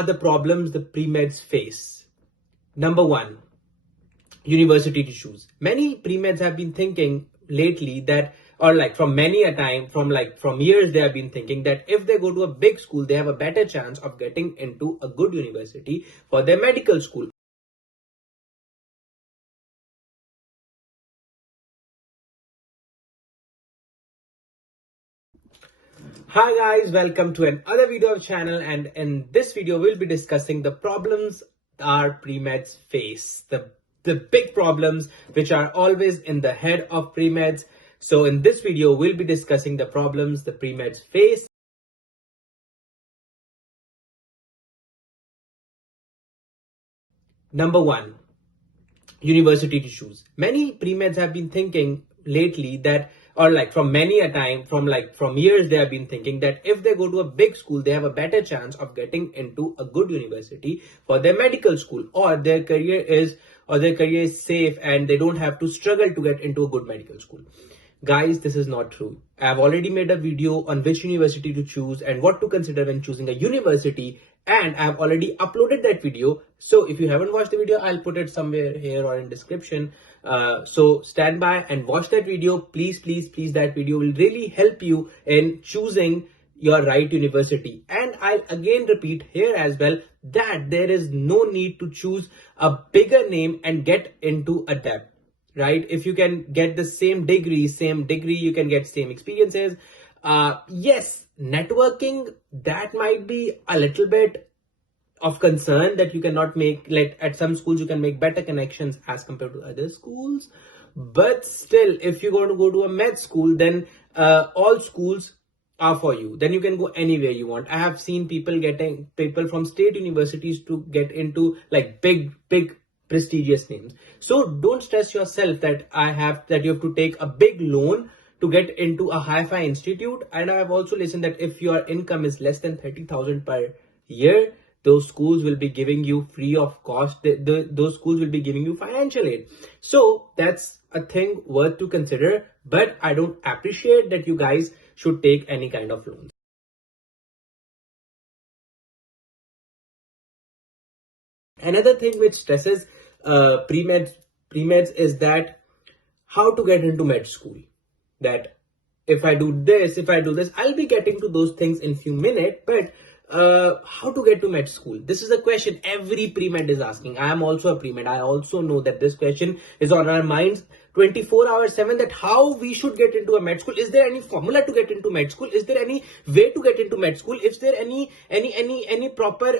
are the problems the pre-meds face? Number one, university to choose. Many pre-meds have been thinking lately that, or like from many a time, from years, they have been thinking that if they go to a big school, they have a better chance of getting into a good university for their medical school. Hi guys, welcome to another video of channel, and in this video we'll be discussing the problems our pre-meds face, the big problems which are always in the head of pre-meds. So in this video we'll be discussing the problems the pre-meds face. Number one, university to choose. Many pre-meds have been thinking lately that, or like from many a time, from years, they have been thinking that if they go to a big school, they have a better chance of getting into a good university for their medical school, or their career is safe and they don't have to struggle to get into a good medical school. Guys, this is not true. I have already made a video on which university to choose and what to consider when choosing a university, and I have already uploaded that video. So if you haven't watched the video, I'll put it somewhere here or in description. So stand by and watch that video. Please, that video will really help you in choosing your right university. And I'll again repeat here as well that there is no need to choose a bigger name and get into a debt. Right? If you can get the same degree, you can get same experiences. Yes, networking, that might be a little bit of concern, that you cannot make, like at some schools you can make better connections as compared to other schools. But still, if you're going to go to a med school, then all schools are for you. Then you can go anywhere you want. I have seen people from state universities to get into like big prestigious names. So don't stress yourself that you have to take a big loan to get into a hi-fi institute. And I have also listened that if your income is less than 30,000 per year, those schools will be giving you free of cost. Those schools will be giving you financial aid. So that's a thing worth to consider. But I don't appreciate that you guys should take any kind of loans. Another thing which stresses pre-meds is that how to get into med school. That if I do this, I'll be getting to those things in few minutes, but how to get to med school? This is a question every pre-med is asking. I am also a pre-med. I also know that this question is on our minds 24/7, that how we should get into a med school. Is there any formula to get into med school? Is there any way to get into med school? Is there any proper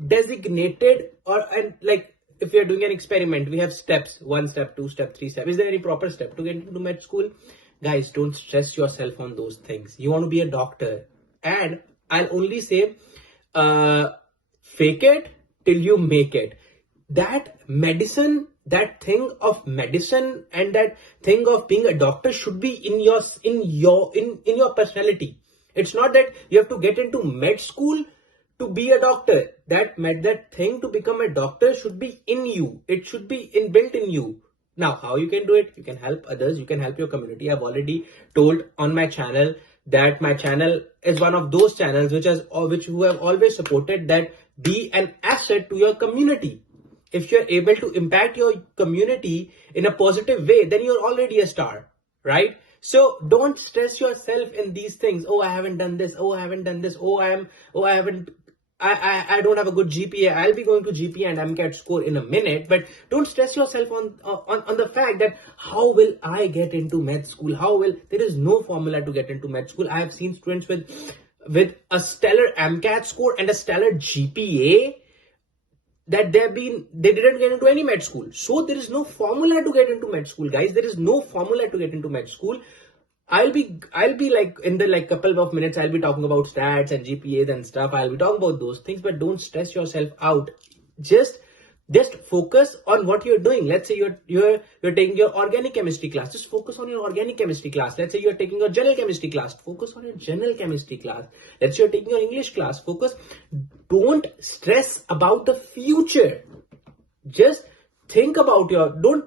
designated, or and like if we are doing an experiment, we have steps, 1 step, 2 step, 3 step. Is there any proper step to get into med school? Guys, don't stress yourself on those things. You want to be a doctor, and I'll only say fake it till you make it. That medicine, that thing of medicine and that thing of being a doctor should be in your personality. It's not that you have to get into med school to be a doctor. That thing to become a doctor should be in you. It should be inbuilt in you. Now, how you can do it? You can help others. You can help your community. I've already told on my channel that my channel is one of those channels who have always supported that be an asset to your community. If you're able to impact your community in a positive way, then you're already a star, right? So don't stress yourself in these things. Oh, I haven't done this. Oh, I haven't done this. I don't have a good GPA. I'll be going to GPA and MCAT score in a minute, but don't stress yourself on the fact that how will I get into med school? There is no formula to get into med school. I have seen students with a stellar MCAT score and a stellar GPA that they didn't get into any med school. So there is no formula to get into med school, guys. There is no formula to get into med school. I'll be like in the couple of minutes, I'll be talking about stats and GPAs and stuff. I'll be talking about those things, but don't stress yourself out. Just focus on what you're doing. Let's say you're taking your organic chemistry class. Just focus on your organic chemistry class. Let's say you're taking your general chemistry class. Focus on your general chemistry class. Let's say you're taking your English class. Focus. Don't stress about the future. Just think about don't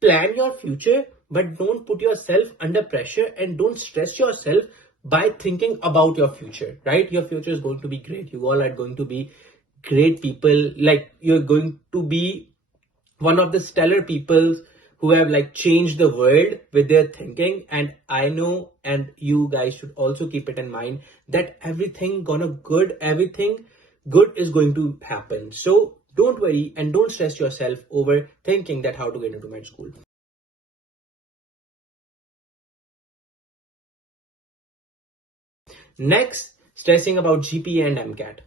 plan your future, but don't put yourself under pressure and don't stress yourself by thinking about your future, right? Your future is going to be great. You all are going to be great people. Like, you're going to be one of the stellar people who have like changed the world with their thinking. And I know, and you guys should also keep it in mind, that everything good is going to happen. So don't worry and don't stress yourself over thinking that how to get into med school. Next, stressing about GPA and MCAT.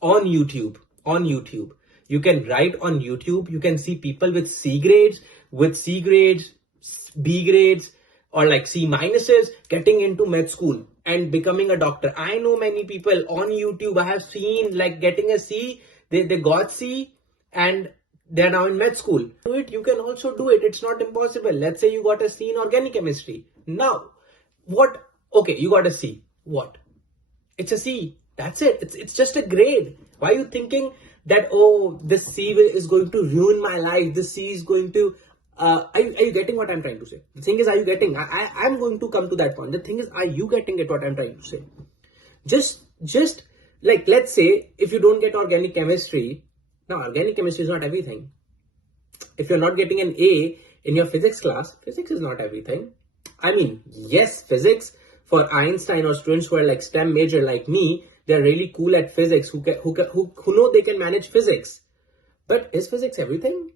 On YouTube, you can write on YouTube, you can see people with C grades, B grades, or like C minuses getting into med school and becoming a doctor. I know many people on YouTube. I have seen like getting a C, they got C and they're now in med school. Do it, you can also do it. It's not impossible. Let's say you got a C in organic chemistry. Now, what? Okay, you got a C. What? It's a C. That's it. It's just a grade. Why are you thinking that, oh, this C is going to ruin my life? This C is going to... Are you getting what I'm trying to say? The thing is, are you getting? I'm going to come to that point. The thing is, are you getting it what I'm trying to say? Just like, let's say, if you don't get organic chemistry, now organic chemistry is not everything. If you're not getting an A in your physics class, physics is not everything. I mean, yes, physics for Einstein or students who are like STEM major like me, they're really cool at physics, who know they can manage physics. But is physics everything?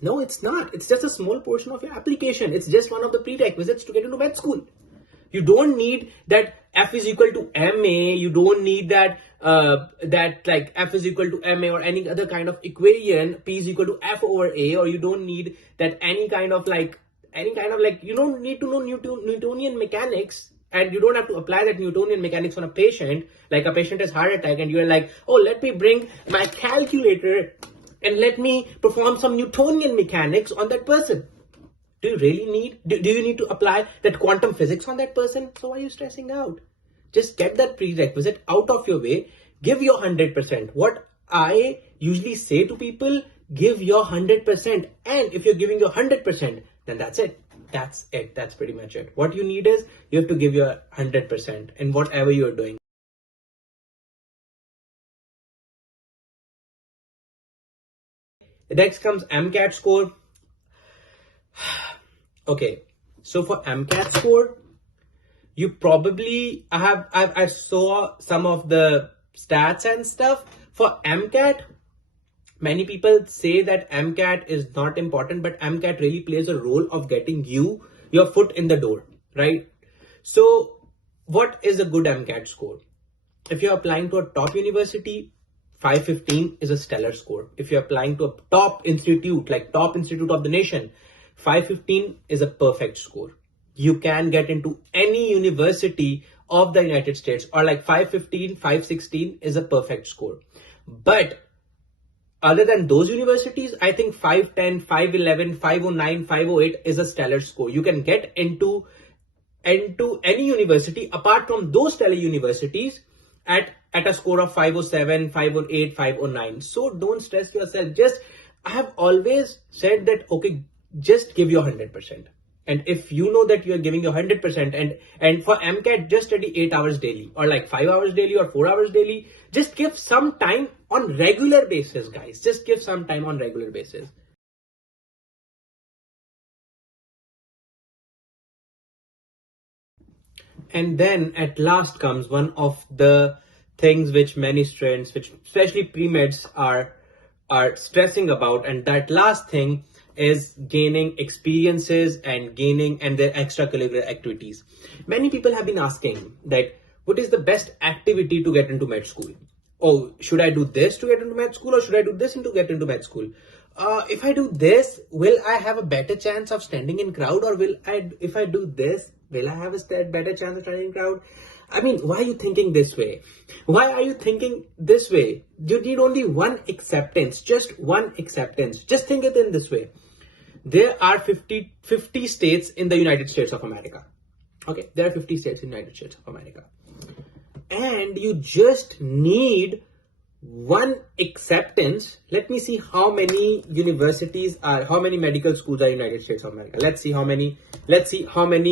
No, it's not. It's just a small portion of your application. It's just one of the prerequisites to get into med school. You don't need that F is equal to MA. You don't need that like F is equal to MA or any other kind of equation, P is equal to F over A, or you don't need that any kind of like, you don't need to know Newtonian mechanics, and you don't have to apply that Newtonian mechanics on a patient. Like a patient has heart attack and you're like, oh, let me bring my calculator and let me perform some Newtonian mechanics on that person. Do you really need, do you need to apply that quantum physics on that person? So why are you stressing out? Just get that prerequisite out of your way. Give your 100%. What I usually say to people, give your 100%. And if you're giving your 100%, then that's it. That's it. That's pretty much it. What you need is, you have to give your 100% in whatever you're doing. Next comes MCAT score. Okay, so for MCAT score, you probably, I saw some of the stats and stuff. For MCAT, many people say that MCAT is not important, but MCAT really plays a role of getting your foot in the door, right? So what is a good MCAT score? If you're applying to a top university, 515 is a stellar score. If you're applying to a top institute, like top institute of the nation, 515 is a perfect score. You can get into any university of the United States, or like 515, 516 is a perfect score. But other than those universities, I think 510, 511, 509, 508 is a stellar score. You can get into any university apart from those stellar universities at a score of 507, 508, 509. So don't stress yourself. I have always said that, okay, just give your 100%. And if you know that you're giving your 100%, and for MCAT, just study 8 hours daily, or like 5 hours daily, or 4 hours daily. Just give some time on regular basis, guys. Just give some time on regular basis. And then at last comes one of the things which many students, which especially pre-meds are stressing about. And that last thing is gaining experiences and their extracurricular activities. Many people have been asking that, what is the best activity to get into med school? Oh, should I do this to get into med school, or should I do this to get into med school? If I do this, will I have a better chance of standing in crowd, or if I do this, will I have a better chance of standing in crowd? I mean, why are you thinking this way? Why are you thinking this way? You need only one acceptance, just one acceptance. Just think it in this way. There are 50 states in the United States of America. Okay, there are 50 states in the United States of America. And you just need one acceptance. Let me see how many how many medical schools are in the United States of America. Let's see how many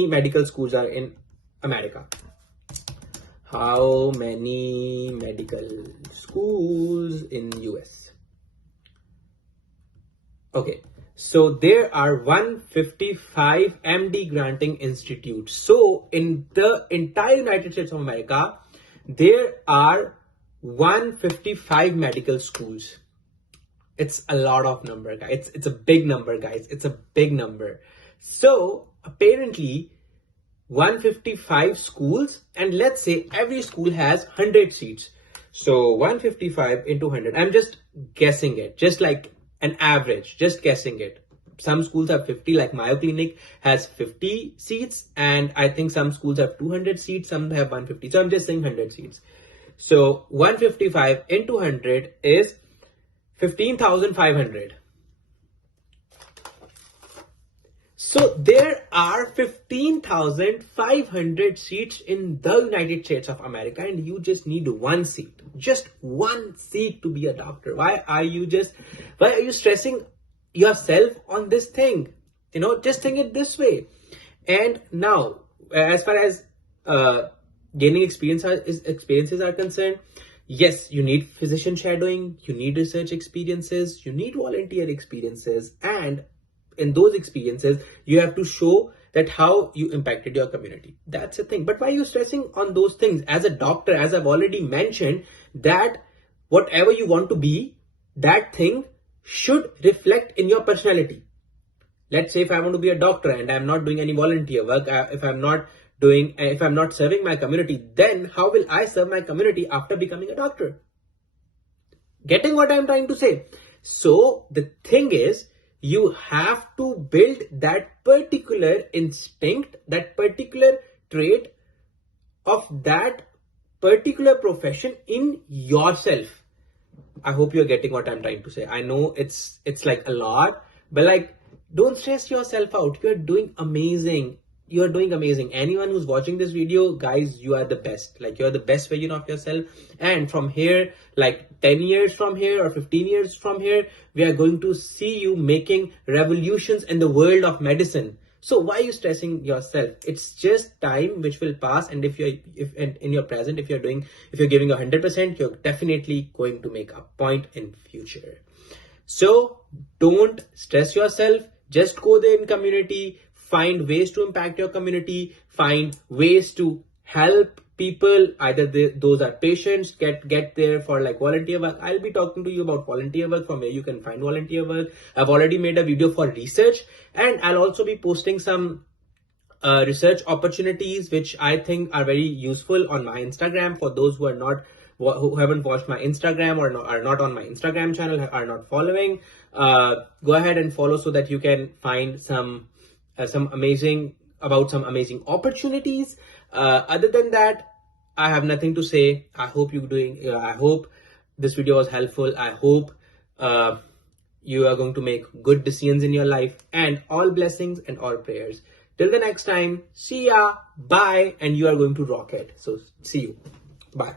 medical schools are in America. How many medical schools in US? Okay, so there are 155 MD granting institutes. So in the entire United States of America, there are 155 medical schools. It's a lot of number, guys. It's a big number, guys. It's a big number. So apparently 155 schools, and let's say every school has 100 seats. So 155 into 100. I'm just guessing it, just like an average, just guessing it. Some schools have 50, like Mayo Clinic has 50 seats, and I think some schools have 200 seats, some have 150. So I'm just saying 100 seats. So 155 into 100 is 15,500. So there are 15,500 seats in the United States of America, and you just need one seat, just one seat to be a doctor. Why are you stressing yourself on this thing? Just think it this way. And now, as far as gaining experiences are concerned, yes, you need physician shadowing, you need research experiences, you need volunteer experiences, and in those experiences, you have to show that how you impacted your community. That's the thing. But why are you stressing on those things? As a doctor, as I've already mentioned, that whatever you want to be, that thing should reflect in your personality. Let's say if I want to be a doctor and I'm not doing any volunteer work, if I'm not serving my community, then how will I serve my community after becoming a doctor? Getting what I'm trying to say? So the thing is, you have to build that particular instinct, that particular trait of that particular profession in yourself. I hope you're getting what I'm trying to say. I know it's like a lot, but like, don't stress yourself out. You're doing amazing. You're doing amazing. Anyone who's watching this video, guys, you are the best. Like, you're the best version of yourself. And from here, like 10 years from here or 15 years from here, we are going to see you making revolutions in the world of medicine. So why are you stressing yourself? It's just time which will pass. And if in your present, if you're giving 100%, you're definitely going to make a point in future. So don't stress yourself. Just go there in community. Find ways to impact your community, find ways to help people, either those are patients, get there for like volunteer work. I'll be talking to you about volunteer work, from where you can find volunteer work. I've already made a video for research, and I'll also be posting some research opportunities which I think are very useful on my Instagram. For those who haven't watched my Instagram or are not on my Instagram channel, are not following, go ahead and follow so that you can find some amazing opportunities. Other than that, I have nothing to say. I hope I hope this video was helpful. I hope you are going to make good decisions in your life, and all blessings and all prayers. Till the next time, see ya, bye, and you are going to rock it. So see you, bye.